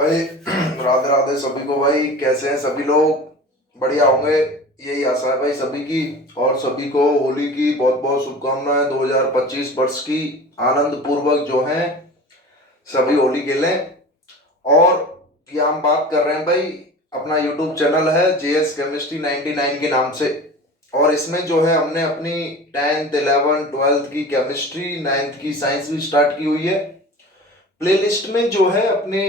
भाई राधे राधे सभी को। भाई कैसे हैं सभी लोग? बढ़िया होंगे, यही आशा है भाई सभी की। और सभी को होली की बहुत बहुत शुभकामनाएं। 2025 वर्ष की आनंद पूर्वक जो है सभी होली खेलें। और ये हम बात कर रहे हैं भाई, अपना यूट्यूब चैनल है JS केमिस्ट्री 99 के नाम से। और इसमें जो है हमने अपनी 10th 11th 12th की केमिस्ट्री, 9th की साइंस भी स्टार्ट की हुई है। प्लेलिस्ट में जो है अपने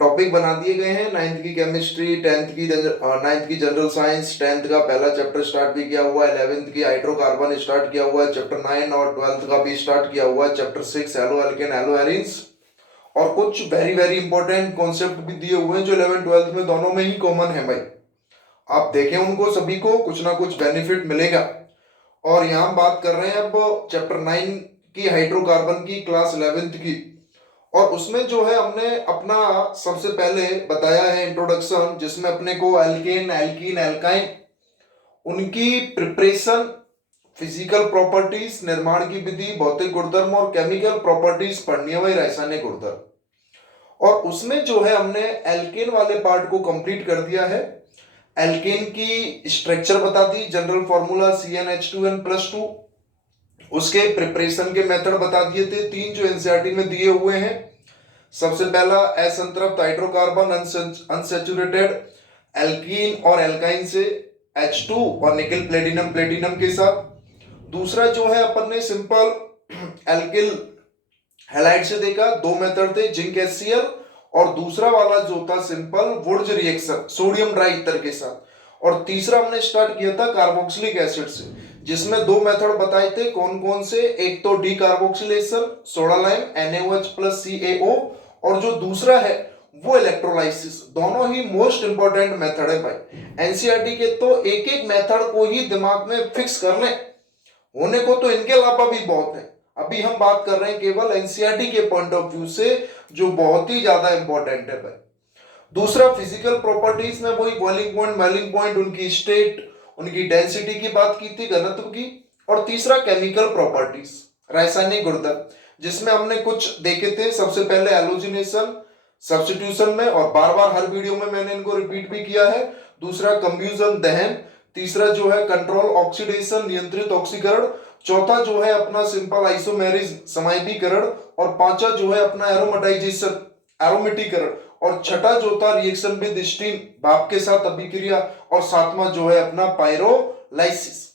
टॉपिक बना दिए गए हैं। 9th की केमिस्ट्री, 10th की 9th की जनरल साइंस, 10th का पहला चैप्टर स्टार्ट भी किया हुआ है, 11th की हाइड्रोकार्बन स्टार्ट किया हुआ है चैप्टर 9, और 12th का भी स्टार्ट किया हुआ है chapter 6 halo alkene halo arenes. और कुछ वेरी वेरी इंपॉर्टेंट कॉन्सेप्ट भी दिए हुए हैं जो 11 12 में दोनों में ही कॉमन है भाई। आप देखें उनको, सभी को कुछ ना कुछ बेनिफिट मिलेगा। और यहाँ बात कर रहे हैं अब चैप्टर 9 की, हाइड्रोकार्बन की, क्लास 11th की। और उसमें जो है हमने अपना सबसे पहले बताया है इंट्रोडक्शन, जिसमें अपने को एल्केन, एल्कीन, एल्काइन, उनकी प्रिपरेशन, फिजिकल प्रॉपर्टीज, निर्माण की विधि, भौतिक गुणधर्म और केमिकल प्रॉपर्टीज पढ़नी है भाई, रासायनिक गुणधर्म। और उसमें जो है हमने एल्केन वाले पार्ट को कंप्लीट कर दिया है। एल्केन की स्ट्रक्चर बता दी, जनरल फॉर्मूला CnH2n+2। उसके प्रिपरेशन के मेथड बता दिए थे, तीन जो एनसीईआरटी में दिए हुए हैं। सबसे पहला असंतृप्त हाइड्रोकार्बन अनसैचुरेटेड एल्कीन और एल्काइन से H2 और निकल प्लेटिनम प्लेटिनम के साथ। दूसरा जो है अपन ने सिंपल एल्किल हैलाइड से देखा, दो मेथड थे, जिंक HCl, और दूसरा वाला जो था simple Wurtz reaction sodium try ether के साथ। और तीसरा हमने स्टार्ट किया था कार्बोक्सिलिक एसिड से, जिसमें दो मेथड बताए थे। कौन कौन से? एक तो D carboxylation soda lime NaOH+CaO, और जो दूसरा है वो इलेक्ट्रोलाइसिस। दोनों ही मोस्ट इंपॉर्टेंट मेथड है भाई एनसीईआरटी के, तो एक एक मेथड को ही दिमाग में फिक्स कर लें। होने को तो इनके अलावा भी बहुत है, अभी हम बात कर रहे हैं केवल एनसीईआरटी के पॉइंट ऑफ व्यू से, जो बहुत ही ज्यादा इंपॉर्टेंट है भाई। दूसरा फिजिकल प्रॉपर्टीज में वही बॉइलिंग पॉइंट, मेल्टिंग पॉइंट, उनकी स्टेट, उनकी डेंसिटी की बात की थी, घनत्व की। और तीसरा केमिकल प्रॉपर्टीज, रासायनिक गुणधर्म, जिसमें हमने कुछ देखे थे। सबसे पहले एलोजिनेशन सब्स्टिट्यूशन में, और बार बार हर वीडियो में मैंने इनको रिपीट भी किया है। दूसरा कंब्यूजन दहन। तीसरा जो है कंट्रोल ऑक्सीडेशन नियंत्रित ऑक्सीकरण। चौथा जो है अपना सिंपल आइसोमेरिज्म समाइबीकरण। और पांचवा जो है अपना एरोमेटाइजेशन एरोमेटीकरण। और छठा जो था रिएक्शन विद स्टीम भाप के साथ अभिक्रिया। और सातवां जो है अपना पायरोलाइसिस।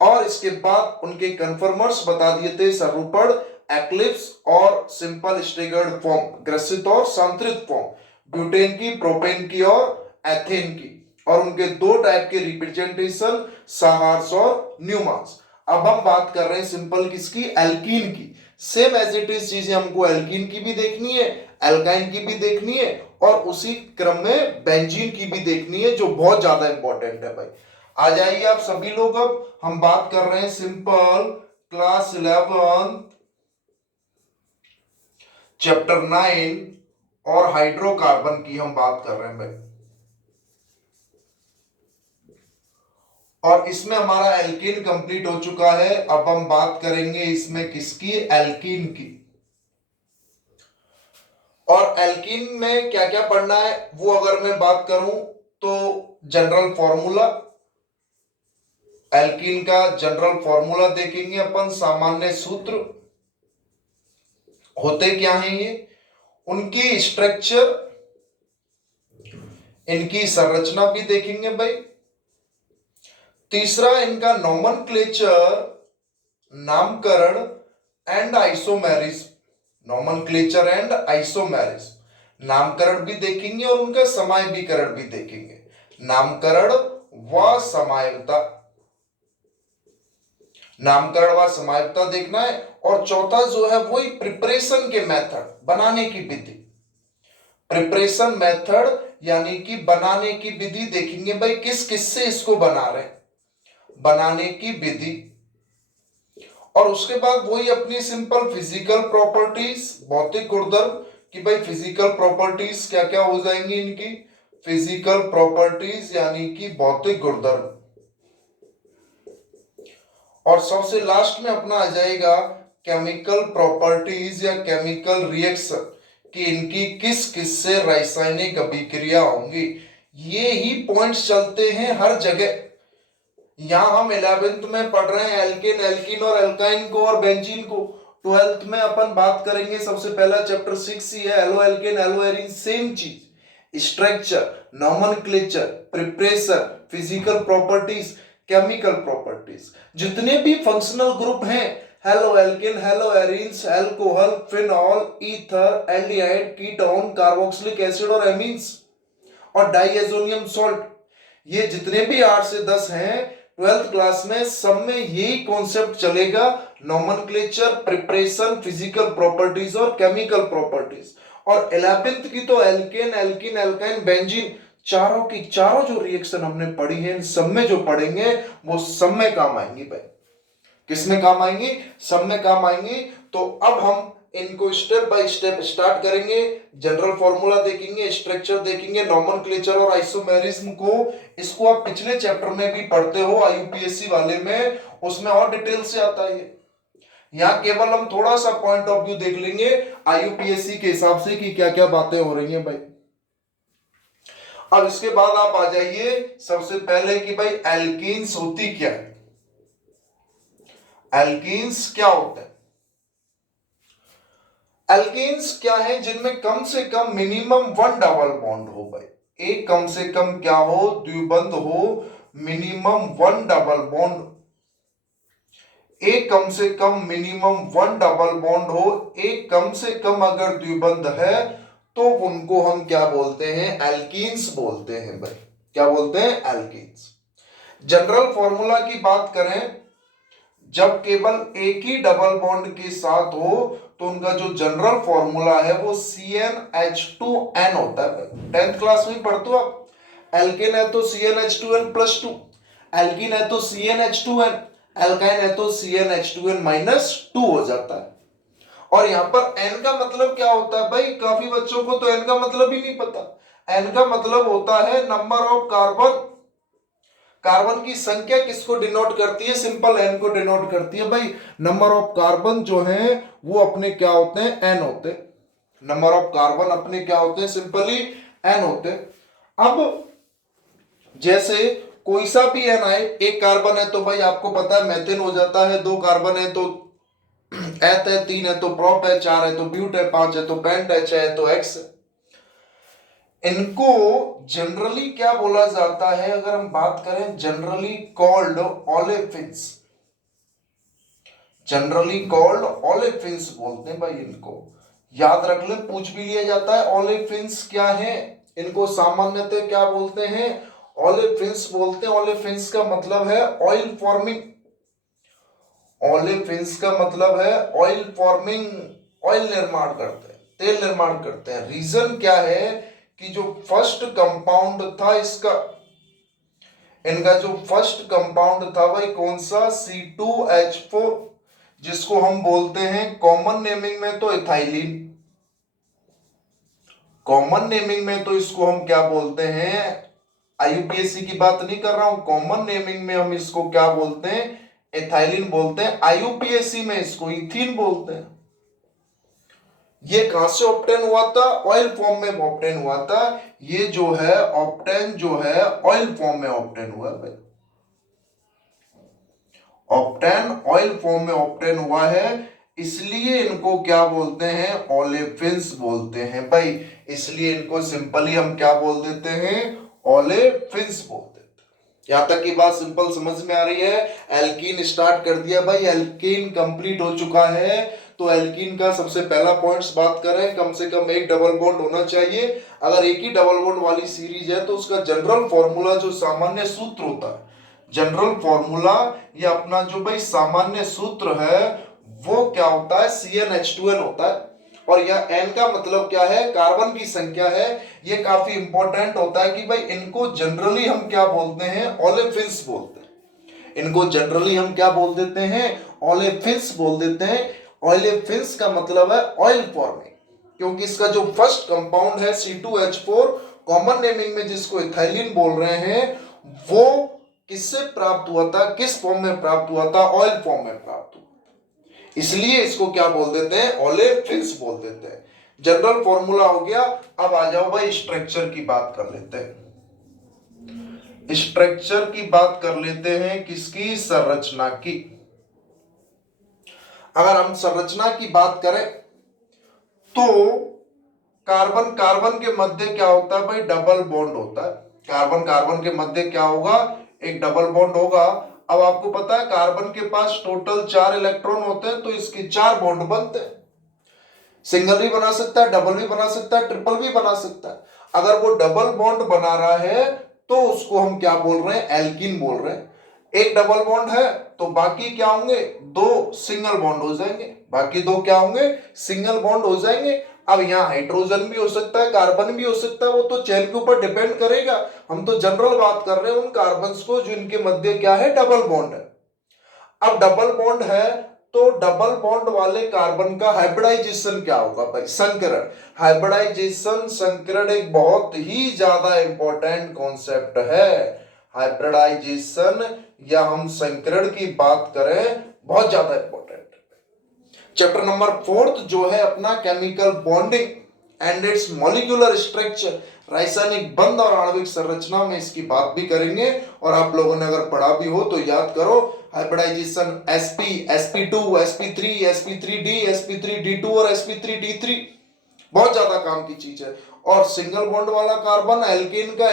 और इसके बाद उनके कन्फर्मर्स बता दिए थे, सरूपण, एक्लिप्स और सिंपल स्टेगर्ड फॉर्म, ग्रसित और सांतरित फॉर्म, ब्यूटेन की, प्रोपेन की और एथेन की। और उनके दो टाइप के रिप्रेजेंटेशन, सहार्स और न्यूमान्स। अब हम बात कर रहे हैं सिंपल किसकी? एल्कीन की। सेम एज इट इज चीजें हमको एल्कीन की भी देखनी है, एल्काइन की भी देखनी है, और उसी क्रम में बेंजीन की भी देखनी है, जो बहुत ज्यादा इंपॉर्टेंट है भाई। आ जाइए आप सभी लोग, अब हम बात कर रहे हैं सिंपल क्लास 11 चैप्टर 9 और हाइड्रोकार्बन की हम बात कर रहे हैं भाई। और इसमें हमारा एल्कीन कंप्लीट हो चुका है। अब हम बात करेंगे इसमें किसकी? एल्कीन की। और एल्कीन में क्या क्या पढ़ना है वो अगर मैं बात करूं तो जनरल फॉर्मूला, एल्कीन का जनरल फॉर्मूला देखेंगे अपन। सामान्य सूत्र होते क्या हैं ये, उनकी स्ट्रक्चर, इनकी संरचना भी देखेंगे भाई। तीसरा इनका नोमेनक्लेचर, नामकरण and isomerism, nomenclature and isomerism, नामकरण भी देखेंगे और उनका समायवीकरण भी देखेंगे। नामकरण व समायवता, नामकरण व समायवता देखना है। और चौथा जो है वही प्रिपरेशन के मेथड, बनाने की विधि, प्रिपरेशन मेथड यानी कि बनाने की विधि देखेंगे भाई, किस किस से इसको बना रहे हैं, बनाने की विधि। और उसके बाद वही अपनी सिंपल फिजिकल प्रॉपर्टीज, भौतिक गुणधर्म, कि भाई फिजिकल प्रॉपर्टीज क्या क्या हो जाएंगी इनकी, फिजिकल प्रॉपर्टीज यानी कि भौतिक गुणधर्म। और सबसे लास्ट में अपना आ जाएगा केमिकल प्रॉपर्टीज या केमिकल रिएक्शन, कि इनकी किस किस से रासायनिक अभिक्रिया होंगी। ये ही पॉइंट्स चलते हैं हर जगह। यहां हम 11th में पढ़ रहे हैं एल्केन, एल्कीन और एल्काइन को और बेंजीन को। 12th में अपन बात करेंगे, सबसे पहला चैप्टर 6 ही है, yellow alkene haloarene. Same चीज, structure, nomenclature, preparation, physical properties, chemical properties. जितने भी फंक्शनल ग्रुप हैं, haloalkane, haloarenes, alcohol, phenol, ether, aldehyde, ketone, carboxylic acid और एमीन्स और डाइएजोनियम सॉल्ट, ये जितने भी 8 से 10 हैं 12th क्लास में, सब में यही कॉन्सेप्ट चलेगा, नॉमेनक्लेचर, प्रिपरेशन, फिजिकल प्रॉपर्टीज और केमिकल प्रॉपर्टीज। और 11th की तो एल्केन, एल्कीन, एल्काइन, बेंजीन, चारों की चारों जो रिएक्शन हमने पढ़ी है, इन सब में जो पढ़ेंगे वो सब में काम आएंगी भाई। किस में काम आएंगी? सब में काम आएंगी। तो अब हम इनको स्टेप बाय स्टेप स्टार्ट करेंगे। जनरल फॉर्मूला देखेंगे, स्ट्रक्चर देखेंगे, नॉमेनक्लेचर और आइसोमेरिज्म को, इसको आप पिछले चैप्टर में भी पढ़ते हो आईयूपीएससी वाले में, उसमें और डिटेल से आता है। यहाँ केवल हम थोड़ा सा पॉइंट ऑफ व्यू देख लेंगे आईयूपीएससी के हिसाब से कि क्या क्या बातें हो रही हैं भाई। अब इसके बाद आप आ जाइए सबसे पहले कि भाई एल्कीन्स होती क्या है। एल्कीन्स क्या होता है? एल्कीन्स क्या है? जिनमें कम से कम मिनिमम 1 डबल बॉन्ड हो भाई। एक कम से कम क्या हो? द्विबंध हो, मिनिमम 1 डबल बॉन्ड। एक कम से कम मिनिमम 1 डबल बॉन्ड हो, एक कम से कम अगर द्विबंध है तो उनको हम क्या बोलते हैं? एल्कीन्स बोलते हैं भाई। क्या बोलते हैं? एल्कीन्स। जनरल फॉर्मूला की बात करें, जब केवल एक ही डबल बॉन्ड के साथ हो तो उनका जो जनरल फॉर्मूला है वो CnH2n होता है। 10th क्लास में पढ़ते हो आप, एल्केन है तो CnH2n+2, एल्कीन है तो CnH2n, एल्काइन है तो CnH2n-2 हो जाता है। और यहां पर n का मतलब क्या होता है भाई? काफी बच्चों को तो n का मतलब ही नहीं पता। n का मतलब होता है नंबर ऑफ कार्बन। कार्बन की संख्या किसको डिनोट करती है? सिंपल n को डिनोट करती है भाई। नंबर ऑफ कार्बन जो है वो अपने क्या होते हैं? n होते हैं। नंबर ऑफ कार्बन अपने क्या होते हैं? सिंपली n होते हैं। अब जैसे कोई सा भी n आए, एक कार्बन है तो भाई आपको पता है मेथेन हो जाता है, 2 कार्बन है तो एथ है, 3 है तो प्रोप है, 4 है तो ब्यूट है, 5 है तो पेंट है, 6 है तो एक्स है। इनको जनरली क्या बोला जाता है? अगर हम बात करें, generally called olefins. Generally called olefins बोलते हैं भाई। इनको याद रख ले, पूछ भी लिया जाता है ओलेफिन्स क्या है। इनको सामान्यतः क्या बोलते हैं? ओलेफिन्स बोलते हैं। ओलेफिन्स का मतलब है ऑयल फॉर्मिंग। ओलेफिन्स का मतलब है ऑयल फॉर्मिंग, ऑयल निर्माण करते हैं, तेल निर्माण करते हैं। रीजन क्या है कि जो फर्स्ट कंपाउंड था इसका, इनका जो फर्स्ट कंपाउंड था भाई कौन सा? C2H4, जिसको हम बोलते हैं कॉमन नेमिंग में तो इथाइलिन। कॉमन नेमिंग में तो इसको हम क्या बोलते हैं? आईयूपीएससी की बात नहीं कर रहा हूं, कॉमन नेमिंग में हम इसको क्या बोलते हैं? इथाइलिन बोलते हैं। आईयूपीएससी में इसको इथीन बोलते हैं। ये कहां से ऑब्टेन हुआ था? ऑयल फॉर्म में ऑब्टेन हुआ था। ये जो है ऑब्टेन जो है ऑयल फॉर्म में ऑब्टेन हुआ भाई। ऑब्टेन ऑयल फॉर्म में ऑब्टेन हुआ है, इसलिए इनको क्या बोलते हैं? ओलेफिन्स बोलते हैं भाई। इसलिए इनको सिंपली हम क्या बोल देते हैं? ओलेफिन्स बोलते हैं। यहां तक की बात सिंपल समझ में आ रही है? एल्कीन स्टार्ट कर दिया भाई, एल्कीन कंप्लीट हो चुका है। तो एल्कीन का सबसे पहला पॉइंट्स बात करें, कम से कम एक डबल बॉन्ड होना चाहिए। अगर एक ही डबल बॉन्ड वाली सीरीज है तो उसका जनरल फॉर्मूला, जो सामान्य सूत्र होता है, जनरल फॉर्मूला या अपना जो भाई सामान्य सूत्र है वो क्या होता है? CnH2n होता है। और यह n का मतलब क्या है? कार्बन की संख्या है। ये काफी इंपॉर्टेंट होता है कि भाई इनको जनरली हम क्या बोलते हैं? ओलेफिन्स बोलते हैं। इनको जनरली हम क्या बोल देते हैं? ओलेफिन्स बोल देते हैं। ओलेफिन्स का मतलब है ऑयल फॉर्मिंग, क्योंकि इसका जो फर्स्ट कंपाउंड है C2H4, कॉमन नेमिंग में जिसको इथाइलिन बोल रहे हैं, वो किससे प्राप्त हुआ था? किस फॉर्म में प्राप्त हुआ था? ऑयल फॉर्म में प्राप्त हुआ। इसलिए इसको क्या बोल देते हैं? ओलेफिन्स बोल देते हैं। जनरल फॉर्मूला हो गया। अब आ जाओ भाई स्ट्रक्चर की बात कर लेते हैं। स्ट्रक्चर की बात कर लेते हैं, किसकी? संरचना की। अगर हम संरचना की बात करें तो कार्बन कार्बन के मध्य क्या होता है भाई? डबल बॉन्ड होता है। कार्बन कार्बन के मध्य क्या होगा? एक डबल बॉन्ड होगा। अब आपको पता है कार्बन के पास टोटल 4 इलेक्ट्रॉन होते हैं, तो इसके 4 बॉन्ड बनते हैं। सिंगल भी बना सकता है, डबल भी बना सकता है, ट्रिपल भी बना सकता है। अगर वो डबल बॉन्ड बना रहा है तो उसको हम क्या बोल रहे हैं? एल्कीन बोल रहे हैं। एक डबल बॉन्ड है तो बाकी क्या होंगे? 2 सिंगल बॉन्ड हो जाएंगे। बाकी 2 क्या होंगे? सिंगल बॉन्ड हो जाएंगे। अब यहाँ हाइड्रोजन भी हो सकता है, कार्बन भी हो सकता है, वो तो चेन के ऊपर डिपेंड करेगा। हम तो जनरल बात कर रहे हैं उन कार्बन्स को जो इनके मध्य क्या है? डबल बॉन्ड है। अब डबल बॉन्ड है तो डबल बॉन्ड वाले कार्बन का हाइब्रिडाइजेशन क्या होगा भाई? संकरण। हाइब्रिडाइजेशन, संकरण एक बहुत ही ज्यादा इंपॉर्टेंट कॉन्सेप्ट है। हाइब्रिडाइजेशन या हम संकरण की बात करें, बहुत ज्यादा इंपॉर्टेंट। चैप्टर नंबर 4 जो है अपना chemical bonding and it's molecular structure, रासायनिक बंध और आणविक संरचना में इसकी बात भी करेंगे। और आप लोगों ने अगर पढ़ा भी हो तो याद करो, hybridisation sp, sp2, sp3, sp3d, sp3d2 और sp3d3 बहुत ज्यादा काम की चीज है। और सिंगल बॉन्ड वाला कार्बन एल्कीन का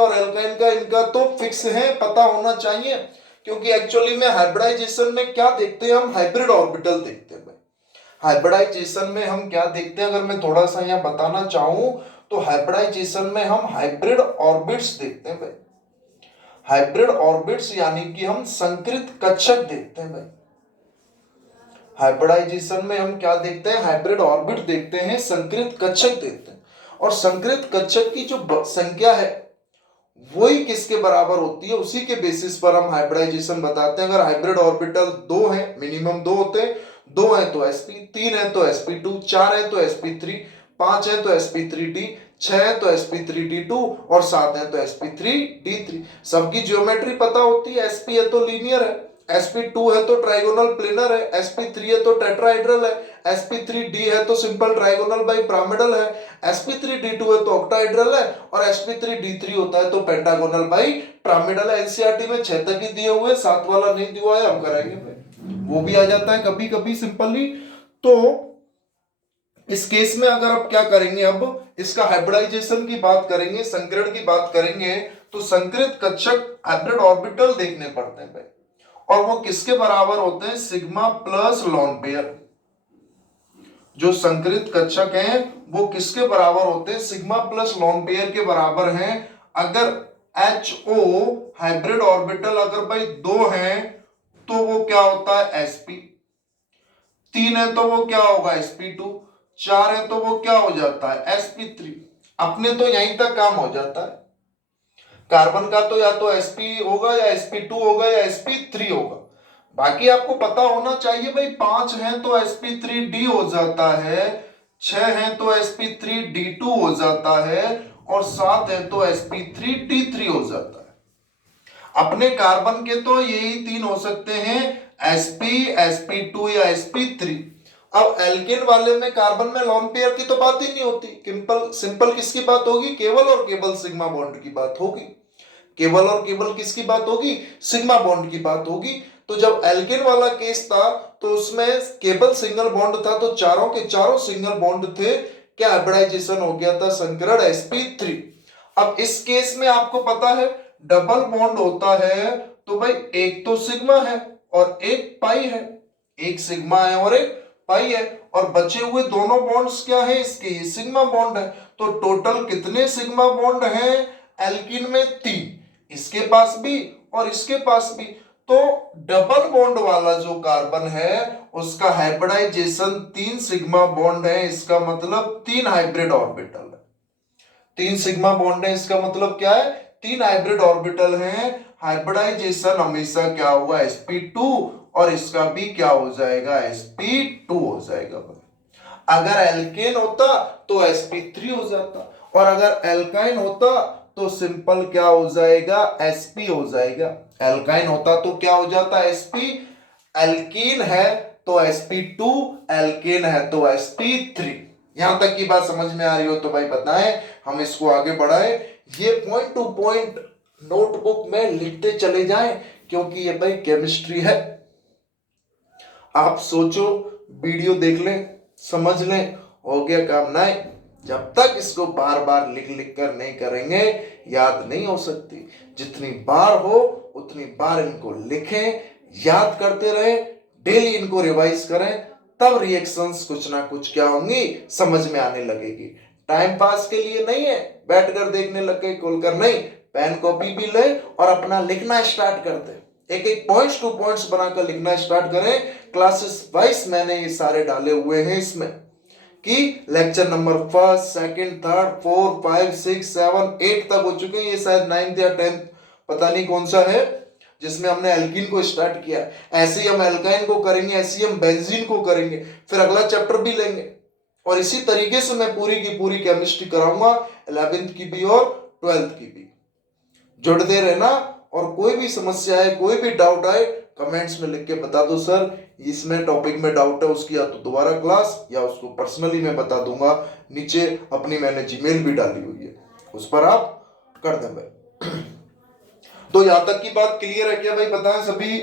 और एल्काइन का, इनका तो फिक्स है, पता होना चाहिए। क्योंकि एक्चुअली में हाइब्रिडाइजेशन में क्या देखते हैं हम? हाइब्रिड ऑर्बिटल देखते हैं। हाइब्रिडाइजेशन में हम क्या देखते हैं, अगर मैं थोड़ा सा यहाँ बताना चाहूं तो हाइब्रिडाइजेशन में हम हाइब्रिड ऑर्बिट्स देखते हैं भाई। हाइब्रिड ऑर्बिट्स यानी कि हम संकृत कक्षक देखते हैं भाई। हाइब्रिडाइजेशन में हम क्या देखते हैं? हाइब्रिड ऑर्बिट देखते हैं, संकृत कक्षक देखते हैं। और संकृत कक्षक की जो संख्या है वही किसके बराबर होती है, उसी के बेसिस पर हम हाइब्रिडाइजेशन बताते हैं। अगर हाइब्रिड ऑर्बिटल 2 है, मिनिमम 2 होते हैं, 2 है तो sp, 3 है तो sp2, 4 है तो sp3, 5 है तो sp3d, 6 है तो sp3d2 और 7 है तो sp3d3। सबकी ज्योमेट्री पता होती है। sp है तो लीनियर है, sp2 है तो ट्राइगोनल प्लेनर है, sp3 है तो टेट्राहेड्रल है, sp3d है तो सिंपल ट्राइगोनल बाई पिरामिडल है, sp3d2 है तो ऑक्टाहेड्रल है और sp3d3 होता है तो पेंटागोनल बाई पिरामिडल है। एनसीईआरटी में 6 तक ही दिए हुए, 7 वाला नहीं दिया हुआ है, हम कराएंगे भाई, वो भी आ जाता है कभी कभी सिंपली। तो इस केस में अगर आप क्या करेंगे, अब इसका हाइब्रिडाइजेशन की बात करेंगे, संकरण की बात करेंगे, तो संकरित कक्षक हाइब्रिड ऑर्बिटल देखने पड़ते हैं भाई। और वो किसके बराबर होते हैं? Sigma plus lone pair. जो संकरित कक्षक हैं वो किसके बराबर होते हैं? सिग्मा प्लस लॉन पेयर के बराबर हैं। अगर HO हाइब्रिड ऑर्बिटल अगर भाई 2 हैं तो वो क्या होता है? sp। 3 है तो वो क्या होगा? sp2। 4 है तो वो क्या हो जाता है? sp3। अपने तो यहीं तक काम हो जाता है। कार्बन का तो या तो sp होगा या sp2 होगा या sp3 होगा। बाकी आपको पता होना चाहिए भाई, 5 है तो sp3d हो जाता है, 6 है तो sp3d2 हो जाता है और 7 है तो sp3d3 हो जाता है। अपने कार्बन के तो यही 3 हो सकते हैं, sp, sp2 या sp3। अब एल्केन वाले में कार्बन में लॉन पेयर की तो बात ही नहीं होती। सिंपल सिंपल किसकी बात होगी? केवल और केवल सिग्मा बॉन्ड की बात होगी। केवल और केवल किसकी बात होगी? सिग्मा बॉन्ड की बात होगी। तो जब एल्केन वाला केस था तो उसमें केवल सिंगल बॉन्ड था, तो चारों के चारों सिंगल बॉन्ड थे। क्या हाइब्रिडाइजेशन हो गया था? संकरण sp3। अब इस केस में आपको पता है डबल बॉन्ड होता है तो भाई एक तो सिग्मा है और एक पाई है। एक सिग्मा है और एक पाई है और बचे हुए दोनों बॉन्ड्स क्या है इसके? ये सिग्मा बॉन्ड है। तो टोटल कितने सिग्मा बॉन्ड हैं एल्कीन में? 3। इसके पास भी और इसके पास भी। तो डबल बॉन्ड वाला जो कार्बन है उसका हाइब्रिडाइजेशन 3 सिग्मा बॉन्ड है, इसका मतलब 3 हाइब्रिड ऑर्बिटल है। 3 सिग्मा बॉन्ड है, इसका मतलब क्या है? 3 हाइब्रिड ऑर्बिटल हैं। हाइब्रिडाइजेशन हमेशा क्या होगा? sp2 और इसका भी क्या हो जाएगा? sp2 हो जाएगा। अगर एल्केन होता तो sp3 हो जाता और अगर एल्काइन होता तो सिंपल क्या हो जाएगा? sp हो जाएगा। एल्काइन होता तो क्या हो जाता? sp। एल्कीन है तो sp2, एल्केन है तो sp3। यहां तक की बात समझ में आ रही हो तो भाई बताएं, हम इसको आगे बढ़ाएं। ये पॉइंट टू पॉइंट नोटबुक में लिखते चले जाएं, क्योंकि ये भाई केमिस्ट्री है। आप सोचो, वीडियो देख लें, समझ लें, हो गया काम। नहीं, जब तक इसको बार बार लिख लिख कर नहीं करेंगे याद नहीं हो सकती। जितनी बार हो उतनी बार इनको लिखें, याद करते रहें, डेली इनको रिवाइज करें, तब रिएक्शंस कुछ ना कुछ क्या होंगी, समझ में आने लगेगी। टाइम पास के लिए नहीं है बैठकर देखने लग गए खोलकर, नहीं, पेन कॉपी भी ले और अपना लिखना स्टार्ट कर दे। एक एक पॉइंट्स टू पॉइंट्स बनाकर लिखना स्टार्ट करें। क्लासेस वाइज मैंने ये सारे डाले हुए हैं इसमें, कि lecture number first, second, third, 4, 5, 6, 7, 8 तक हो चुके हैं। ये शायद 9th या 10th पता नहीं कौन सा है, जिसमें हमने एल्कीन को स्टार्ट किया। ऐसे ही हम एल्काइन को करेंगे, ऐसे ही हम बेंजीन को करेंगे, फिर अगला चैप्टर भी लेंगे। और इसी तरीके से मैं पूरी की पूरी केमिस्ट्री कराऊंगा, 11th की भी और 12th की भी। जुड़ते रहना, और कोई भी समस्या है, कोई भी डाउट आए, कमेंट्स में लिख के बता दो सर इसमें टॉपिक में डाउट है, उसकी या तो दोबारा क्लास या उसको पर्सनली मैं बता दूंगा। नीचे अपनी मैंने जीमेल भी डाली हुई है, उस पर आप कर दें भाई। तो यहां तक की बात क्लियर है क्या भाई? बताएं सभी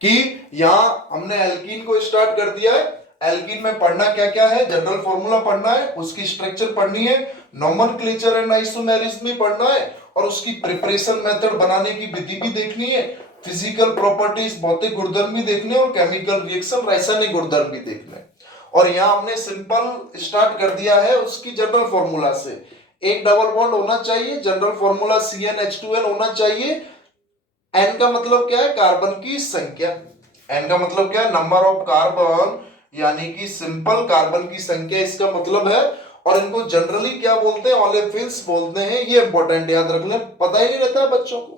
कि यहां हमने एल्कीन को स्टार्ट कर दिया है। एल्कीन में पढ़ना क्या क्या है? जनरल फॉर्मूला पढ़ना है, उसकी स्ट्रक्चर पढ़नी है, नोमेनक्लेचर एंड आइसोमेरिज्म भी पढ़ना है, और उसकी प्रिपरेशन मेथड बनाने की विधि भी देखनी है, फिजिकल प्रॉपर्टीज भौतिक गुणधर्म भी देखने, और केमिकल रिएक्शन रासायनिक गुणधर्म भी देखने। और यहाँ हमने सिंपल स्टार्ट कर दिया है उसकी जनरल फॉर्मूला से। एक डबल बॉन्ड होना चाहिए, जनरल फॉर्मूला CnH2n होना चाहिए। एन का मतलब क्या है? कार्बन की संख्या। एन का मतलब क्या है? नंबर ऑफ कार्बन, यानी कि सिंपल कार्बन की संख्या इसका मतलब है। और इनको जनरली क्या बोलते हैं? ओलेफिन्स बोलते हैं। ये इंपॉर्टेंट याद रख लें, पता ही नहीं रहता है बच्चों को।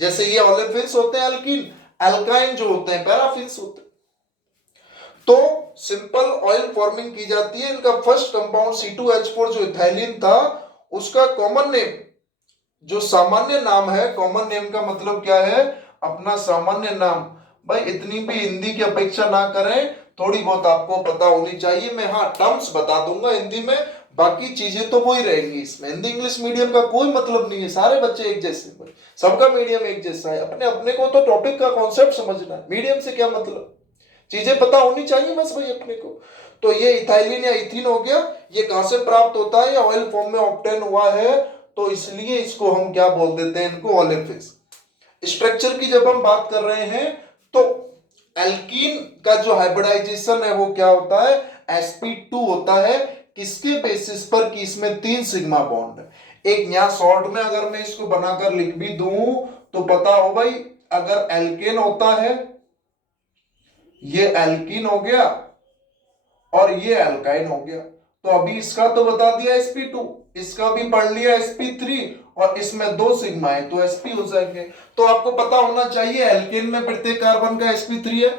जैसे ये ओलेफिन्स होते हैं एल्कीन, एल्काइन जो होते हैं पैराफिन्स होते हैं। तो सिंपल ऑयल फॉर्मिंग की जाती है। इनका फर्स्ट कंपाउंड C2H4 जो इथाइलिन था, उसका कॉमन नेम, जो सामान्य नाम है, कॉमन नेम का मतलब क्या है? अपना सामान्य नाम। भाई इतनी भी हिंदी की अपेक्षा ना करें, थोड़ी बहुत आपको पता होनी चाहिए। मैं हाँ टर्म्स बता दूंगा हिंदी में, बाकी चीजें तो वही रहेंगी इसमें। हिंदी इंग्लिश मीडियम का कोई मतलब नहीं है, सारे बच्चे एक जैसे, सबका मीडियम एक जैसा है। अपने अपने को तो टॉपिक का कॉन्सेप्ट समझना है, मीडियम से क्या मतलब, चीजें पता होनी चाहिए बस भाई अपने को। तो ये इथाइलिन या इथिन हो गया, ये कहां से प्राप्त होता है? या ऑयल फॉर्म में ऑब्टेन हुआ है, तो इसलिए इसको हम क्या बोल देते हैं? इनको ओलेफिन्स। स्ट्रक्चर की जब हम बात कर रहे हैं, तो एल्कीन का जो हाइब्रिडाइजेशन है वो क्या होता है? sp2 होता है। किसके बेसिस पर? कि इसमें 3 सिग्मा बॉन्ड है। एक यहां शॉर्ट में अगर मैं इसको बनाकर लिख भी दूं तो पता हो भाई, अगर एल्केन होता है, ये एल्कीन हो गया और ये एल्काइन हो गया, तो अभी इसका तो बता दिया sp2, इसका भी पढ़ लिया sp3, और इसमें 2 सिग्मा है तो sp हो जाएंगे। तो आपको पता होना चाहिए एल्केन में प्रत्येक कार्बन का sp3 है,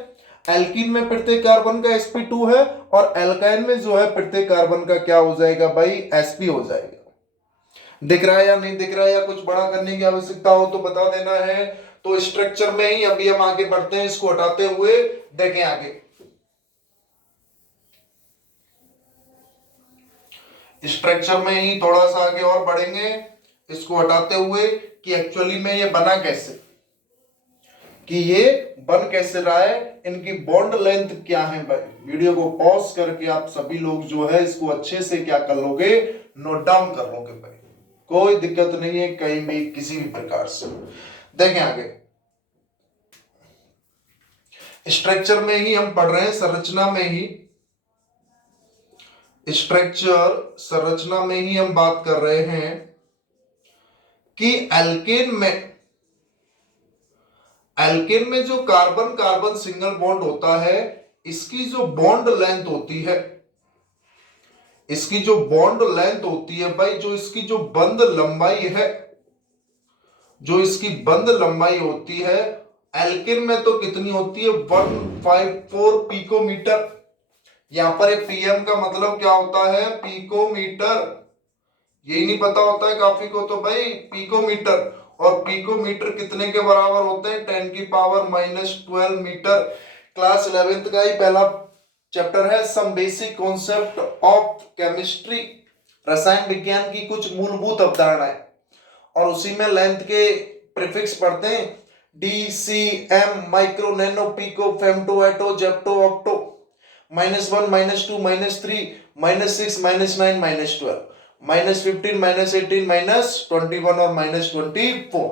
एल्कीन में प्रत्येक कार्बन का sp2 है, और एल्काइन में जो है प्रत्येक कार्बन का क्या हो जाएगा भाई? sp हो जाएगा। दिख रहा है या नहीं दिख रहा है, या कुछ बड़ा करने की आवश्यकता हो तो बता देना है। तो स्ट्रक्चर में ही अभी हम आगे बढ़ते हैं, इसको हटाते हुए देखें आगे। स्ट्रक्चर में ही थोड़ा सा आगे और बढ़ेंगे, इसको हटाते हुए, कि एक्चुअली में ये बना कैसे, कि ये बन कैसे रहा है, इनकी बॉन्ड लेंथ क्या है भाई। वीडियो को पॉज करके आप सभी लोग जो है इसको अच्छे से क्या कर लोगे? नोट डाउन कर लोगे भाई, कोई दिक्कत नहीं है कहीं भी किसी भी प्रकार से। देखें आगे, स्ट्रक्चर में ही हम पढ़ रहे हैं, संरचना में ही, स्ट्रक्चर संरचना में ही हम बात कर रहे हैं कि एल्केन में जो कार्बन कार्बन सिंगल बॉन्ड होता है, इसकी जो बॉन्ड लेंथ होती है, इसकी जो बॉन्ड लेंथ होती है भाई, जो इसकी जो बंध लंबाई है, जो इसकी बंध लंबाई होती है, एल्केन में तो कितनी होती है? 154 पिकोमीटर। यहां पर पीएम का मतलब क्या होता है? पिकोमीटर। यही नहीं पता होता है काफी को तो भाई, पिकोमीटर। और पिकोमीटर कितने के बराबर होते हैं? 10⁻⁻12 मीटर। क्लास 11th का ही पहला चैप्टर है some basic concept of chemistry, रसायन विज्ञान की कुछ मूलभूत अवधारणाएं, और उसी में लेंथ के प्रीफिक्स पढ़ते हैं, D C M, micro, nano, pico, femto, atto, zepto, yocto, -1, -2, -3, -6, -9, -12, -15, -18, -21 और -24।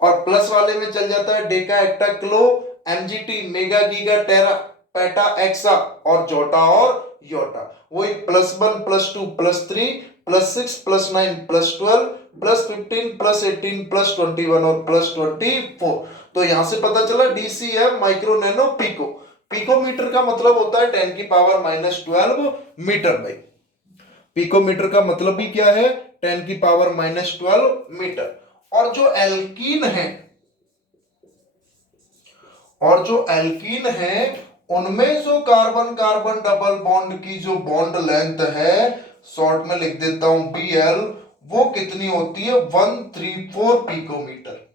और प्लस वाले में चल जाता है डेका, हेक्टा, किलो, एमजीटी, mega, giga, tera, peta, exa और जोटा और योटा। वही +1, +2, +3, +6, +9, +12, +15, +18, +21 और +24। तो यहां से पता चला DCM, micro, nano, pico. Picometre का मतलब होता है 10⁻12 मीटर भाई। पिकोमीटर का मतलब भी क्या है, 10⁻12 मीटर। और जो एल्कीन है, उनमें जो कार्बन कार्बन डबल बॉन्ड की जो बॉन्ड लेंथ है, शॉर्ट में लिख देता हूं BL, वो कितनी होती है, 134 पिकोमीटर।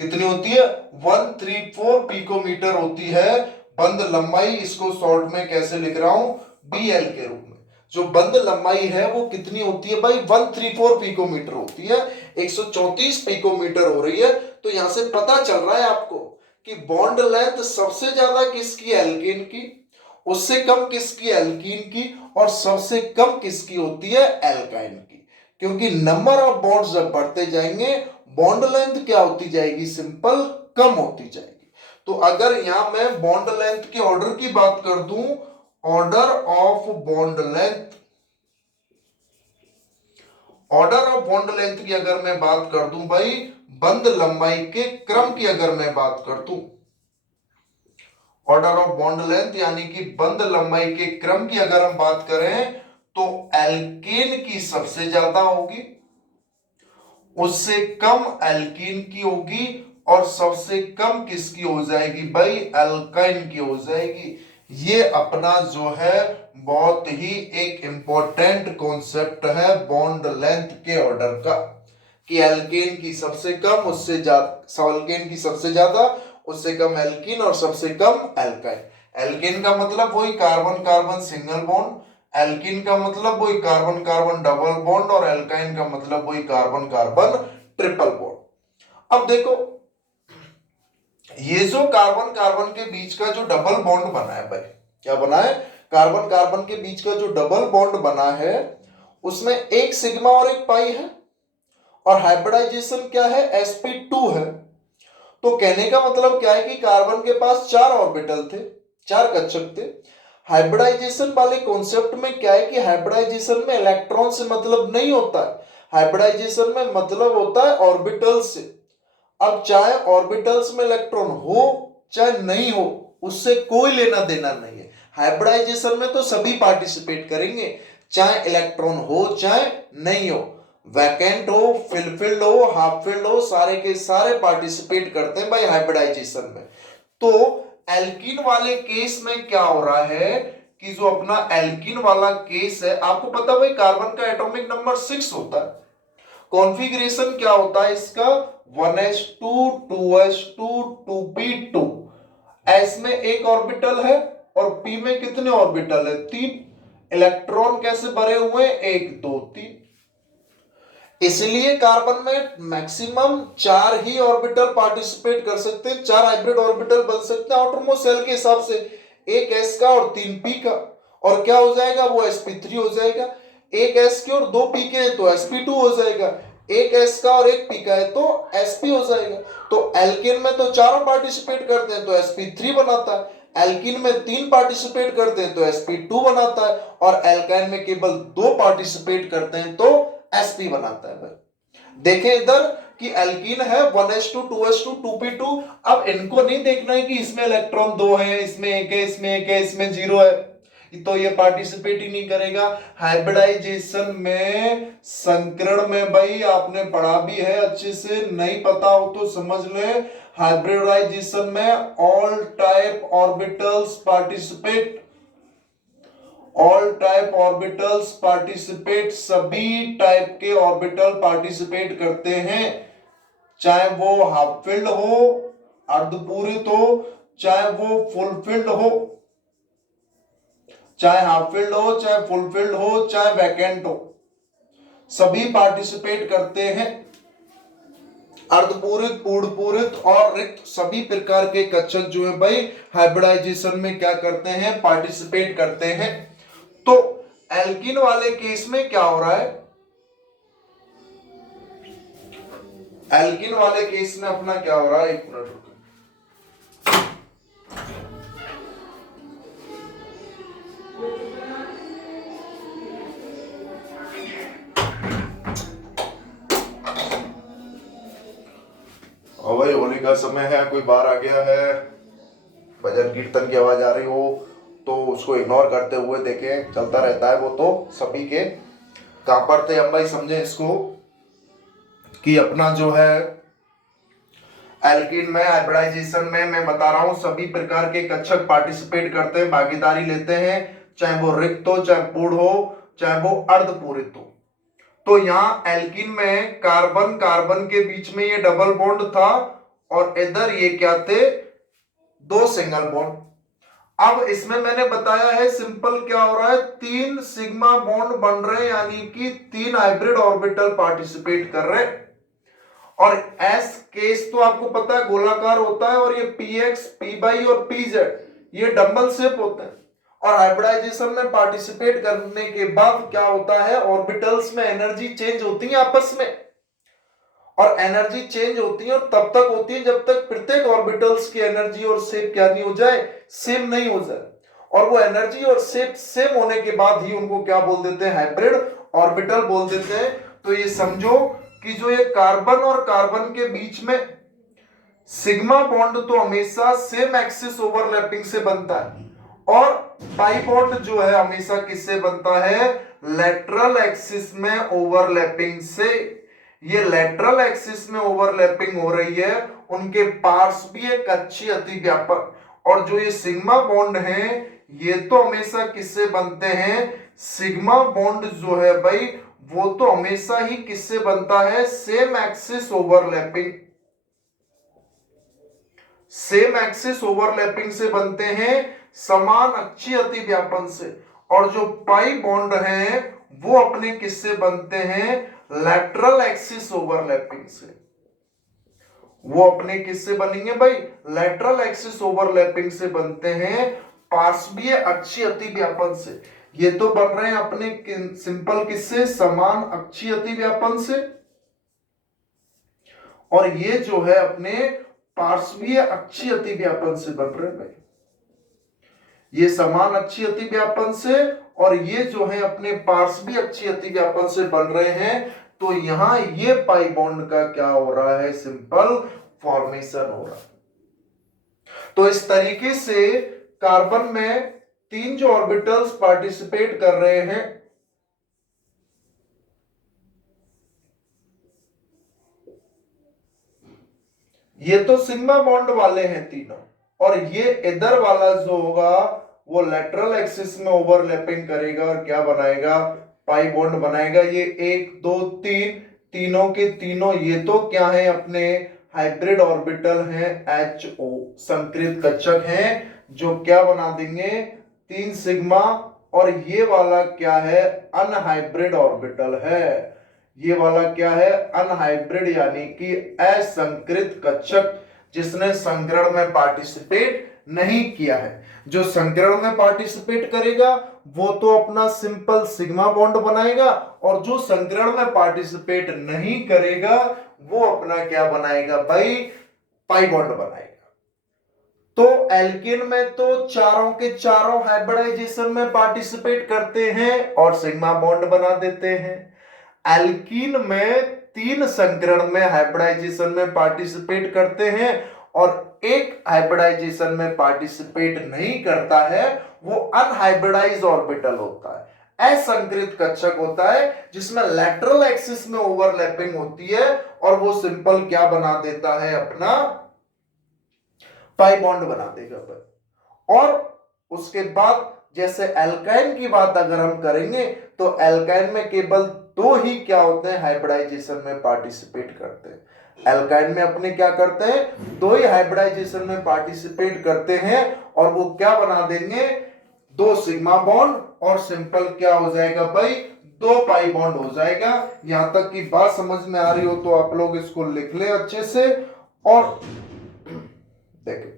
कितनी होती है, 134 पिकोमीटर होती है बंद लंबाई। इसको शॉर्ट में कैसे लिख रहा हूं, BL के रूप में। जो बंद लंबाई है वो कितनी होती है भाई, 134 पिकोमीटर होती है, 134 पिकोमीटर हो रही है। तो यहां से पता चल रहा है आपको कि बॉन्ड लेंथ सबसे ज्यादा किसकी, एल्केन की, उससे कम किसकी, एल्कीन की, और सबसे कम किसकी होती है, एल्काइन की। क्योंकि नंबर ऑफ बॉन्ड्स जब बढ़ते जाएंगे, बॉन्ड लेंथ क्या होती जाएगी, सिंपल कम होती जाएगी। तो अगर यहां मैं बॉन्ड लेंथ के ऑर्डर की बात कर दूं, order of bond length, order of bond length की अगर मैं बात कर दूं भाई, बंद लंबाई के क्रम की अगर मैं बात कर दूं, ऑर्डर ऑफ बॉन्ड लेंथ यानी कि बंद लंबाई के क्रम की अगर हम बात करें, तो एल्केन की सबसे ज्यादा होगी, उससे कम एल्कीन की होगी, और सबसे कम किसकी हो जाएगी भाई, एल्काइन की हो जाएगी। ये अपना जो है बहुत ही एक इंपॉर्टेंट कॉन्सेप्ट है बॉन्ड लेंथ के ऑर्डर का, कि एल्केन की सबसे कम, उससे ज्यादा, एल्केन की सबसे ज्यादा, उससे कम एल्कीन, और सबसे कम एल्काइन। एल्केन का मतलब वही carbon carbon single bond, alkene का मतलब वही कार्बन कार्बन डबल बॉन्ड, और एल्काइन का मतलब वही कार्बन कार्बन ट्रिपल बॉन्ड। अब देखो, ये जो कार्बन कार्बन के बीच का जो डबल बॉन्ड बना है भाई, क्या बना है, कार्बन कार्बन के बीच का जो डबल बॉन्ड बना है, उसमें एक सिग्मा और एक पाई है, और हाइब्रिडाइजेशन क्या है, sp2 है। तो कहने का मतलब क्या है कि कार्बन के पास 4 ऑर्बिटल थे, 4 कक्षक थे। हाइब्रिडाइजेशन वाले कॉन्सेप्ट में क्या है कि हाइब्रिडाइजेशन में इलेक्ट्रॉन से मतलब नहीं होता है, हाइब्रिडाइजेशन में मतलब होता है ऑर्बिटल से। अब चाहे ऑर्बिटल्स में इलेक्ट्रॉन हो चाहे नहीं हो, उससे कोई लेना देना नहीं है। हाइब्रिडाइजेशन में तो सभी पार्टिसिपेट करेंगे, चाहे इलेक्ट्रॉन हो चाहे नहीं हो, वैकेंट हो, फिलफिल्ड हो, हाफ फिल्ड हो, सारे के सारे पार्टिसिपेट करते हैं भाई हाइब्रिडाइजेशन में। तो एल्कीन वाले केस में क्या हो रहा है कि जो अपना एल्कीन वाला केस है, आपको पता भाई कार्बन का एटॉमिक नंबर 6 होता है। कॉन्फ़िगरेशन क्या होता है इसका, 1s2 2s2 2p2। s में एक ऑर्बिटल है और p में कितने ऑर्बिटल है, 3। इलेक्ट्रॉन कैसे भरे हुए हैं, 1 2 3। इसलिए कार्बन में मैक्सिमम 4 ही ऑर्बिटल पार्टिसिपेट कर सकते हैं, 4 हाइब्रिड ऑर्बिटल बन सकते हैं आउटरमोस्ट शेल के हिसाब से, एक s का और 3 p का। और क्या हो जाएगा, वो sp3 हो जाएगा। एक s के और 2 p के हैं तो sp2 हो जाएगा, एक s का और एक p का है तो sp हो जाएगा। तो एल्केन में तो चारों पार्टिसिपेट करते हैं तो sp3 बनाता है, एल्कीन में 3 पार्टिसिपेट करते हैं तो sp2 बनाता है, और एल्काइन में केवल 2 पार्टिसिपेट करते हैं तो sp बनाता है भाई। देखें इधर कि एल्कीन है 1s2 2s2 2p2। अब इनको नहीं देखना है कि इसमें इलेक्ट्रॉन 2 है, इसमें 1 है, इसमें 1 है, इसमें 0 है, तो ये पार्टिसिपेट ही नहीं करेगा। हाइब्रिडाइजेशन में, संकरण में भाई आपने पढ़ा भी है अच्छे से, नहीं पता हो तो समझ ले। हाइब्रिडाइजेशन में all type orbitals participate, all type orbitals participate, सभी टाइप के ऑर्बिटल पार्टिसिपेट करते हैं, चाहे वो हाफ फिल्ड हो, अर्धपूरित हो, चाहे वो फुल फिल्ड हो। चाहे हाफ फिल्ड हो, चाहे फुल फिल्ड हो, चाहे वैकेंट हो, सभी पार्टिसिपेट करते हैं। अर्धपूरित, पूर्णपूरित और रिक्त सभी प्रकार के कच्छप जो है भाई हाइब्रिडाइजेशन में क्या करते हैं, पार्टिसिपेट करते हैं। तो एल्किन वाले केस में क्या हो रहा है, एल्किन वाले केस में अपना क्या हो रहा है, एक मिनट रुको। और भाई होली का समय है, कोई बाहर आ गया है, भजन कीर्तन की आवाज आ रही हो तो उसको इग्नोर करते हुए देखें, चलता रहता है वो तो सभी के। कहां पर थे हम भाई, समझे इसको कि अपना जो है एल्किन में हाइब्रिडाइजेशन में मैं बता रहा हूं सभी प्रकार के कच्छप पार्टिसिपेट करते हैं, भागीदारी लेते हैं, चाहे वो रिक्त हो, चाहे पूर्ण हो, चाहे वो अर्धपूरित हो। तो यहां एल्किन में कार्बन कार्बन के बीच में ये डबल बॉन्ड था और इधर ये क्या थे, दो सिंगल बॉन्ड। अब इसमें मैंने बताया है सिंपल क्या हो रहा है, 3 सिग्मा बॉन्ड बन रहे हैं, यानी कि 3 हाइब्रिड ऑर्बिटल पार्टिसिपेट कर रहे हैं। और एस केस तो आपको पता है गोलाकार होता है, और ये px, py और pz ये डबल शेप होते हैं। और हाइब्रिडाइजेशन में पार्टिसिपेट करने के बाद क्या होता है, ऑर्बिटल्स में एनर्जी चेंज होती है आपस में, और एनर्जी चेंज होती है और तब तक होती है जब तक प्रत्येक ऑर्बिटल्स की एनर्जी और शेप क्या नहीं हो जाए, सेम नहीं हो जाए। और वो एनर्जी और शेप सेम होने के बाद ही उनको क्या बोल देते हैं, हाइब्रिड ऑर्बिटल बोल देते हैं। तो ये समझो कि जो ये कार्बन और कार्बन के बीच में सिग्मा बॉन्ड तो हमेशा सेम एक्सिस ओवरलैपिंग से बनता है, और पाई बॉन्ड जो है हमेशा किससे बनता है, लेटरल एक्सिस में ओवरलैपिंग से। ये लेटरल एक्सिस में ओवरलैपिंग हो रही है, उनके पार्श्व भी एक अच्छी अति व्यापक। और जो ये सिग्मा बॉन्ड है ये तो हमेशा किससे बनते हैं, सिग्मा बॉन्ड जो है भाई वो तो हमेशा ही किससे बनता है, same axis overlapping, same axis overlapping से बनते हैं, समान अक्षीय अति व्यापन से। और जो पाई बॉन्ड है वो अपने किससे बनते हैं, लैटरल एक्सिस ओवरलैपिंग से। वो अपने किससे बनेंगे भाई, लैटरल एक्सिस ओवरलैपिंग से बनते हैं, पार्श्वीय अक्षीय अति व्यापन से। ये तो बन रहे हैं अपने सिंपल किससे, समान अक्षीय अति व्यापन से। और ये जो है अपने पार्श्वीय अक्षीय अति व्यापन से बन रहे हैं भाई, ये समान अक्षीय अति व्यापन से, और ये जो है अपने पार्श्वीय अक्षीय अति व्यापन से बन रहे हैं। तो यहां ये पाई बॉन्ड का क्या हो रहा है, सिंपल फॉर्मेशन हो रहा है। तो इस तरीके से कार्बन में 3 जो ऑर्बिटल्स पार्टिसिपेट कर रहे हैं, ये तो सिग्मा बॉन्ड वाले हैं तीनों, और ये इधर वाला जो होगा वो लेटरल एक्सिस में ओवरलैपिंग करेगा और क्या बनाएगा, पाई बॉन्ड बनाएगा। ये 1 2 3 तीनों के तीनों ये तो क्या है, अपने हाइब्रिड ऑर्बिटल हैं, HO संकृत कक्षक हैं, जो क्या बना देंगे, 3 सिग्मा। और ये वाला क्या है, अनहाइब्रिड ऑर्बिटल है, ये वाला क्या है, अनहाइब्रिड यानी कि असंकृत कक्षक, जिसने संकरण में पार्टिसिपेट नहीं किया है। जो संकरण में पार्टिसिपेट करेगा वो तो अपना सिंपल सिग्मा बॉन्ड बनाएगा, और जो संकरण में पार्टिसिपेट नहीं करेगा वो अपना क्या बनाएगा भाई, पाई बॉन्ड बनाएगा। तो एल्केन में तो चारों के चारों हाइब्रिडाइजेशन में पार्टिसिपेट करते हैं और सिग्मा बॉन्ड बना देते हैं। एल्कीन में 3 संकरण में हाइब्रिडाइजेशन में पार्टिसिपेट करते हैं, और एक हाइब्रिडाइजेशन में पार्टिसिपेट नहीं करता है, वो अनहाइब्रिडाइज्ड ऑर्बिटल होता है, असंकृत कक्षक होता है, जिसमें लैटरल एक्सिस में ओवरलैपिंग होती है, और वो सिंपल क्या बना देता है, अपना पाई बॉन्ड बना देगा। और उसके बाद जैसे एल्काइन की बात अगर हम करेंगे तो एल्काइन में केवल 2 ही क्या होते हैं, हाइब्रिडाइजेशन में पार्टिसिपेट करते हैं। एल्काइन में अपने क्या करते हैं, 2 ही हाइब्रिडाइजेशन में पार्टिसिपेट करते हैं, और वो क्या बना देंगे, दो सिग्मा बॉन्ड और सिंपल क्या हो जाएगा भाई, दो पाई बॉन्ड हो जाएगा। यहां तक की बात समझ में आ रही हो तो आप लोग इसको लिख ले अच्छे से। और देखिए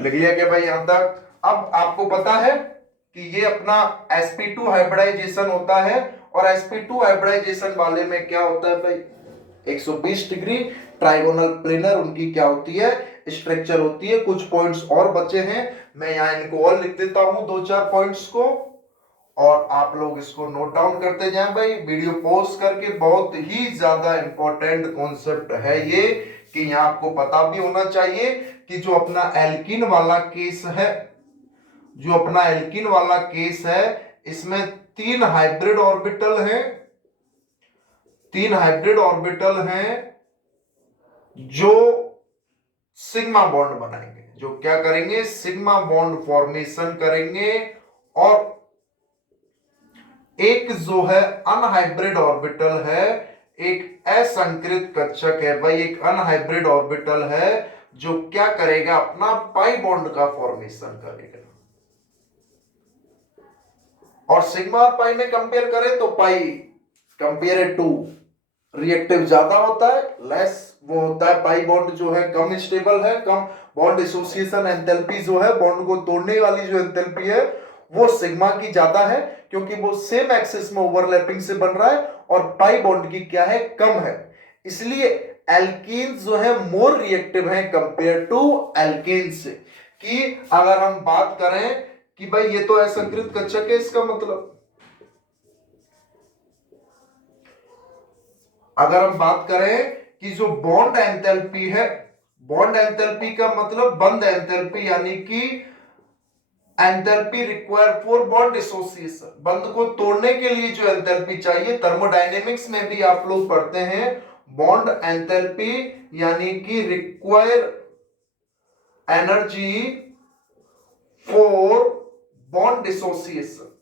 लिख लिया क्या भाई यहां तक। अब आपको पता है कि ये अपना sp2 हाइब्रिडाइजेशन होता है, और sp2 हाइब्रिडाइजेशन वाले में क्या होता है भाई, 120 डिग्री ट्राइगोनल प्लेनर उनकी क्या होती है, स्ट्रक्चर होती है। कुछ पॉइंट्स और बचे हैं, मैं यहां इनको और लिख देता हूं, दो चार पॉइंट्स को, और आप लोग इसको नोट डाउन करते जाएं भाई वीडियो पॉज करके। बहुत ही ज्यादा इंपॉर्टेंट कॉन्सेप्ट है ये, कि यहां आपको पता भी होना चाहिए कि जो अपना एल्किन वाला केस है, जो अपना एल्किन वाला केस है, इसमें तीन हाइब्रिड ऑर्बिटल हैं, तीन हाइब्रिड ऑर्बिटल हैं जो सिग्मा बॉन्ड बनाएंगे, जो क्या करेंगे, सिग्मा बॉन्ड फॉर्मेशन करेंगे। और एक जो है अनहाइब्रिड ऑर्बिटल है, एक असंकृत कक्षक है भाई, एक अनहाइब्रिड ऑर्बिटल है जो क्या करेगा, अपना पाई बॉन्ड का फॉर्मेशन करेगा। और सिग्मा और पाई में कंपेयर करें तो पाई कंपेयर टू रिएक्टिव ज्यादा होता है, लेस वो होता है, पाई बॉन्ड जो है कम स्टेबल है, कम बॉन्ड एसोसिएशन एंथैल्पी जो है, बॉन्ड को तोड़ने वाली जो एंथैल्पी है वो सिग्मा की ज्यादा है, क्योंकि वो सेम एक्सिस में ओवरलैपिंग से बन रहा है, और पाई बॉन्ड की क्या है, कम है। इसलिए एल्कीन्स जो है मोर रिएक्टिव है कंपेयर टू एल्केन्स से। कि अगर हम बात करें कि भाई ये तो असंकृत कक्षक है, इसका मतलब अगर हम बात करें कि जो बॉन्ड एंथैल्पी है, बॉन्ड एंथैल्पी का मतलब बंद एंथैल्पी, यानी कि enthalpy require for bond association, बंद को तोड़ने के लिए जो एंथैल्पी चाहिए, थर्मोडायनेमिक्स में भी आप लोग पढ़ते हैं बॉन्ड एंथैल्पी, यानी कि require energy for bond dissociation,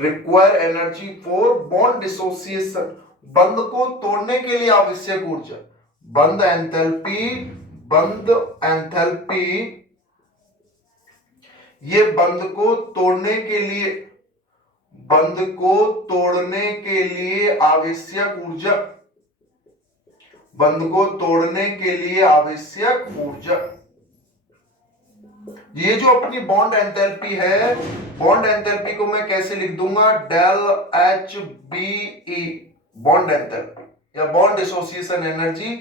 require energy for bond dissociation, बंद को तोड़ने के लिए आवश्यक ऊर्जा, बंद एंथैल्पी, बंद एंथैल्पी, ये बंद को तोड़ने के लिए, बंद को तोड़ने के लिए आवश्यक ऊर्जा, बंद को तोड़ने के लिए आवश्यक ऊर्जा, ये जो अपनी बॉन्ड एंथैल्पी है, बॉन्ड एंथैल्पी को मैं कैसे लिख दूंगा, del H B E, bond enthalpy या bond association energy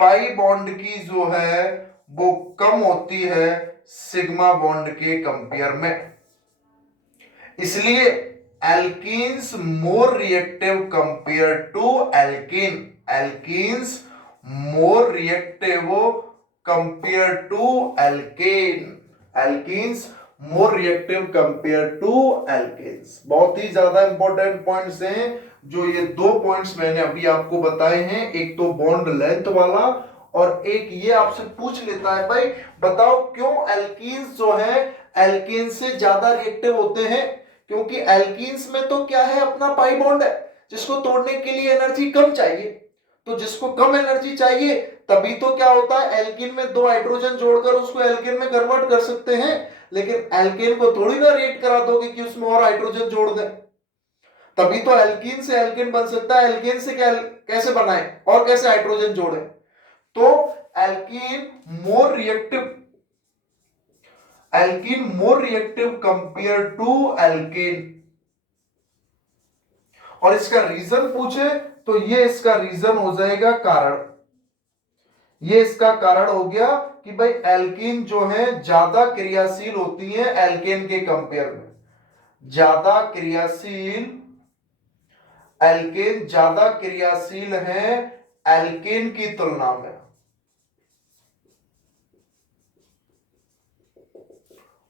pi bond की जो है वो कम होती है सिग्मा बॉन्ड के कंपेयर में। इसलिए alkenes more reactive compare to alkene, alkenes more reactive compare to alkane, alkenes more reactive compare to alkanes. बहुत ही ज्यादा इंपॉर्टेंट पॉइंट्स हैं जो ये दो पॉइंट्स मैंने अभी आपको बताए हैं, एक तो बॉन्ड लेंथ वाला, और एक ये आपसे पूछ लेता है भाई बताओ क्यों एल्कीन्स जो है एल्केन से ज्यादा रिएक्टिव होते हैं, क्योंकि एल्कीन्स में तो क्या है, अपना पाई बॉन्ड है जिसको तोड़ने के लिए एनर्जी कम चाहिए। तो जिसको कम एनर्जी चाहिए तभी तो क्या होता है, एल्कीन में दो हाइड्रोजन जोड़कर उसको एल्केन में कन्वर्ट कर सकते हैं, लेकिन एल्केन को थोड़ी ना रिएक्ट करा दोगे कि उसमें और हाइड्रोजन जोड़ दें। तभी तो एल्कीन से एल्केन बन सकता है, एल्केन से क्या कैसे बनाए और कैसे हाइड्रोजन जोड़े। तो alkene more reactive, alkene more reactive compare to alkane. और इसका रीजन पूछे तो ये इसका रीजन हो जाएगा कारण, ये इसका कारण हो गया कि भाई एल्कीन जो है ज्यादा क्रियाशील होती है एल्केन के कंपेयर में, ज्यादा क्रियाशील, एल्केन ज्यादा क्रियाशील है एल्केन की तुलना में।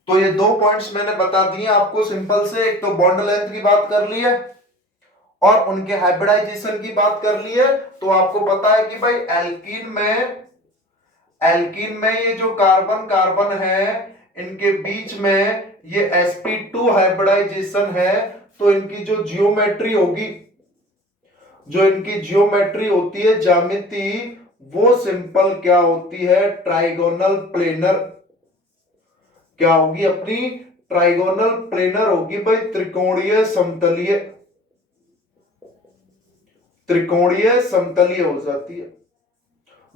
तो ये दो पॉइंट्स मैंने बता दिए आपको सिंपल से, एक तो बॉन्ड लेंथ की बात कर ली है और उनके हाइब्रिडाइजेशन की बात कर ली है। तो आपको पता है कि भाई एल्कीन में ये जो कार्बन कार्बन है इनके बीच में ये sp2 हाइब्रिडाइजेशन है, तो इनकी जो जियोमेट्री होगी, जो इनकी जियोमेट्री होती है, ज्यामिति, वो सिंपल क्या होती है, ट्राइगोनल प्लेनर। क्या होगी अपनी, ट्राइगोनल प्लेनर होगी भाई, त्रिकोणीय समतलीय, त्रिकोणीय समतलीय हो जाती है,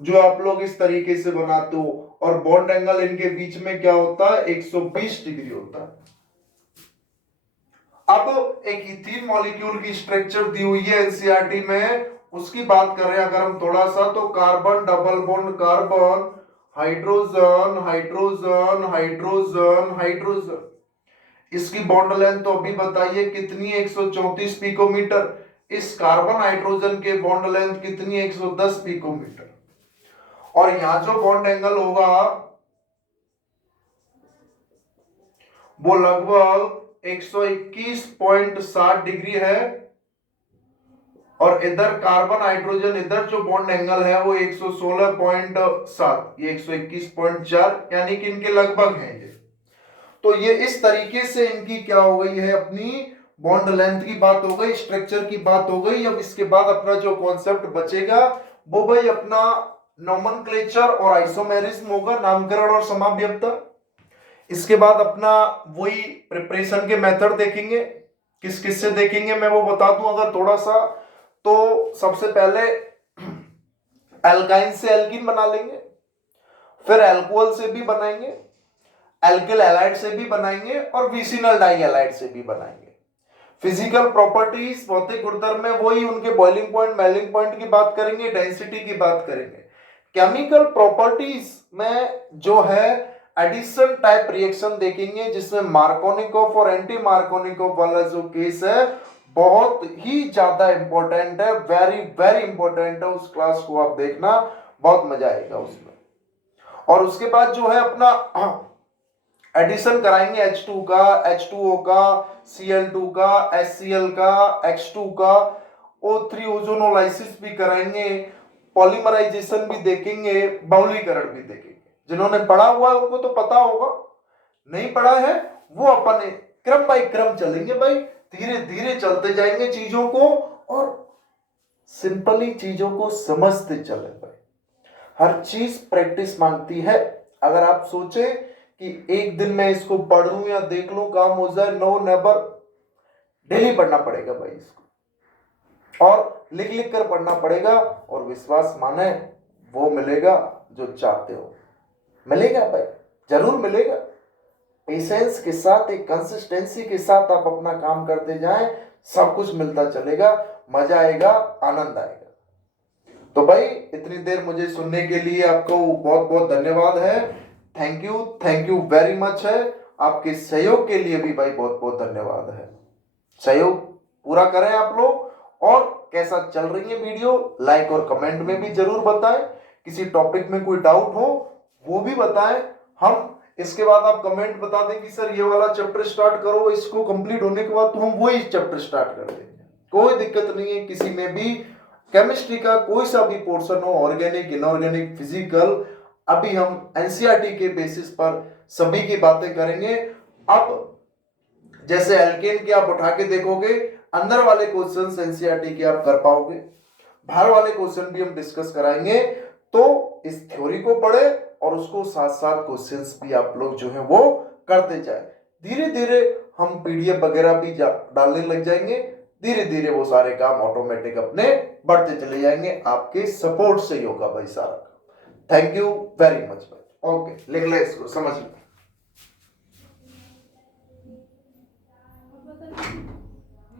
जो आप लोग इस तरीके से बनाते हो। और बॉन्ड एंगल इनके बीच में क्या होता है, 120 डिग्री होता है। अब एक इथीन मॉलिक्यूल की स्ट्रक्चर दी हुई है एनसीईआरटी में, उसकी बात कर रहे हैं अगर हम थोड़ा सा, तो carbon double bond carbon, hydrogen hydrogen hydrogen hydrogen, इसकी बॉन्ड लेंथ तो अभी बताइए कितनी, 134 पिकोमीटर। इस कार्बन हाइड्रोजन के बॉन्ड लेंथ कितनी, 110 पिकोमीटर। और यहां जो बॉन्ड एंगल होगा वो लगभग 121.7 डिग्री है, और इधर कार्बन हाइड्रोजन, इधर जो बॉन्ड एंगल है वो 116.7, ये 121.4, यानी कि इनके लगभग है ये। तो ये इस तरीके से इनकी क्या हो गई है, अपनी बॉन्ड लेंथ की बात हो गई, स्ट्रक्चर की बात हो गई। अब इसके बाद अपना जो कॉन्सेप्ट बचेगा वो भाई अपना नोमेनक्लेचर और आइसोमेरिज्म होगा, नामकरण और समाव्ययता। इसके बाद अपना वही प्रिपरेशन के मेथड देखेंगे, किस किस से देखेंगे मैं वो बता दूं अगर थोड़ा सा। तो सबसे पहले एल्काइन से एल्कीन बना लेंगे, फिर एल्कोहल से भी बनाएंगे, एल्किल हैलाइड से भी बनाएंगे, और विसिनल डाइहैलाइड से भी बनाएंगे। फिजिकल प्रॉपर्टीज, भौतिक गुणधर्म में वही उनके बॉइलिंग पॉइंट, मेल्टिंग पॉइंट की बात करेंगे, डेंसिटी की बात करेंगे। केमिकल प्रॉपर्टीज में जो है एडिशन टाइप रिएक्शन देखेंगे, जिसमें मार्कोनिकोव और एंटी मार्कोनिकोव वाला जो केस है बहुत ही ज्यादा इंपॉर्टेंट है, वेरी वेरी इंपॉर्टेंट है। उस क्लास को आप देखना, बहुत मजा आएगा उसमें। और उसके बाद जो है अपना एडिशन कराएंगे H2 का, H2O का, Cl2 का, HCl का, X2 का, O3 ओजोनोलाइसिस भी कराएंगे, पॉलीमराइजेशन भी देखेंगे, बहुलीकरण भी देखेंगे। जिन्होंने पढ़ा हुआ है उनको तो पता होगा, नहीं पढ़ा है वो अपन क्रम बाय क्रम चलेंगे भाई, धीरे धीरे चलते जाएंगे चीजों को, और सिंपली चीजों को समझते चले भाई। हर चीज प्रैक्टिस मांगती है। अगर आप सोचे कि एक दिन में इसको पढ़ लूं या देख लूं काम हो जाए, नो नेवर, डेली पढ़ना पड़ेगा भाई इसको, और लिख लिख कर पढ़ना पड़ेगा, और विश्वास माने वो मिलेगा जो चाहते हो, मिलेगा भाई, जरूर मिलेगा। पेशेंस के साथ, एक कंसिस्टेंसी के साथ आप अपना काम करते जाएं, सब कुछ मिलता चलेगा, मजा आएगा, आनंद आएगा। तो भाई इतनी देर मुझे सुनने के लिए आपको बहुत बहुत धन्यवाद है। थैंक यू वेरी मच है। आपके सहयोग के लिए भी भाई बहुत बहुत धन्यवाद है। सहयोग पूरा करें आप लोग, और कैसा चल रही है वीडियो, लाइक और कमेंट में भी जरूर बताएं। किसी टॉपिक में कोई डाउट हो वो भी बताएं। हम इसके बाद आप कमेंट बता दें कि सर ये वाला चैप्टर स्टार्ट करो, इसको कंप्लीट होने के बाद तो हम वही चैप्टर स्टार्ट कर देंगे, कोई दिक्कत नहीं है। किसी में भी केमिस्ट्री का कोई सा भी पोर्शन हो, ऑर्गेनिक, इनऑर्गेनिक, फिजिकल, अभी हम एनसीईआरटी के बेसिस पर सभी की बातें करेंगे। अब जैसे एल्केन के आप उठा के देखोगे, अंदर वाले क्वेश्चंस एनसीईआरटी के आप कर पाओगे, बाहर वाले क्वेश्चन भी हम डिस्कस कराएंगे। तो इस थ्योरी को पढ़े और उसको साथ साथ क्वेश्चंस भी आप लोग जो है वो करते जाए। धीरे धीरे हम पीडीएफ वगैरह भी डालने लग जाएंगे, धीरे धीरे वो सारे काम ऑटोमेटिक अपने बढ़ते चले जाएंगे। आपके सपोर्ट से ही होगा भाई सारा। थैंक यू वेरी मच भाई। ओके, लिख ले इसको, समझ लो।